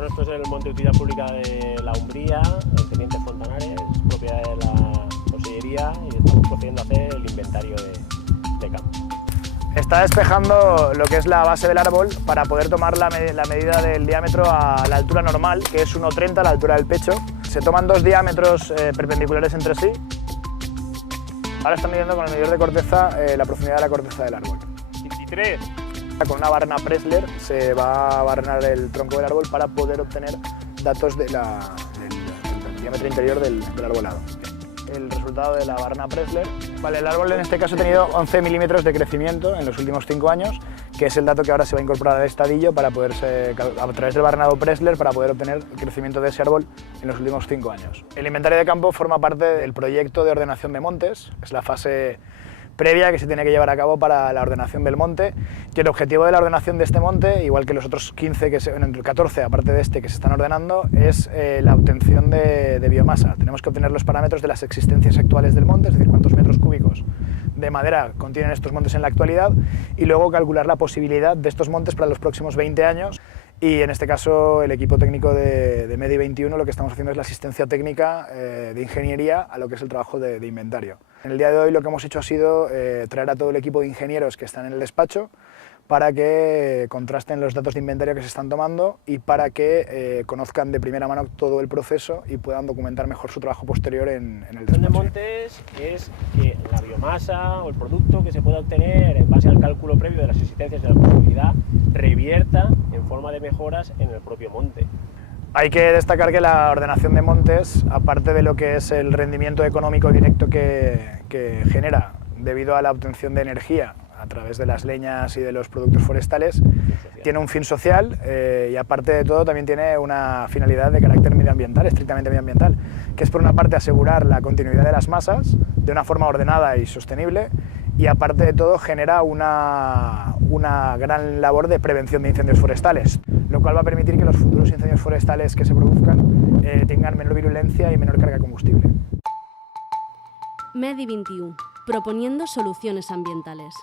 Bueno, esto es el monte de utilidad pública de La Umbría, el Teniente Fontanares, propiedad de la Consellería, y estamos procediendo a hacer el inventario de campo. Está despejando lo que es la base del árbol para poder tomar la medida del diámetro a la altura normal, que es 1,30 a la altura del pecho. Se toman dos diámetros perpendiculares entre sí. Ahora están midiendo con el medidor de corteza la profundidad de la corteza del árbol. 23. Con una barrena Pressler se va a barrenar el tronco del árbol para poder obtener datos del diámetro interior del arbolado. El resultado de la barrena Pressler. Vale, el árbol en este caso ha tenido 11 milímetros de crecimiento en los últimos 5 años, que es el dato que ahora se va a incorporar al estadillo para poderse, a través del barrenado Pressler, para poder obtener el crecimiento de ese árbol en los últimos 5 años. El inventario de campo forma parte del proyecto de ordenación de montes, es la fase previa que se tiene que llevar a cabo para la ordenación del monte, y el objetivo de la ordenación de este monte, igual que los otros 14 aparte de este que se están ordenando, es la obtención de biomasa. Tenemos que obtener los parámetros de las existencias actuales del monte, es decir, cuántos metros cúbicos de madera contienen estos montes en la actualidad, y luego calcular la posibilidad de estos montes para los próximos 20 años. Y en este caso el equipo técnico de MEDI 21 lo que estamos haciendo es la asistencia técnica de ingeniería a lo que es el trabajo de inventario. En el día de hoy lo que hemos hecho ha sido traer a todo el equipo de ingenieros que están en el despacho para que contrasten los datos de inventario que se están tomando y para que conozcan de primera mano todo el proceso y puedan documentar mejor su trabajo posterior en el despacho. El de montes es que la biomasa o el producto que se pueda obtener en base al cálculo previo de las existencias y de la posibilidad revierta en forma de mejoras en el propio monte. Hay que destacar que la ordenación de montes, aparte de lo que es el rendimiento económico directo que genera debido a la obtención de energía a través de las leñas y de los productos forestales, tiene un fin social y aparte de todo también tiene una finalidad de carácter medioambiental, estrictamente medioambiental, que es por una parte asegurar la continuidad de las masas de una forma ordenada y sostenible, y aparte de todo genera una gran labor de prevención de incendios forestales, lo cual va a permitir que los futuros incendios forestales que se produzcan tengan menor virulencia y menor carga de combustible. MEDI 21, proponiendo soluciones ambientales.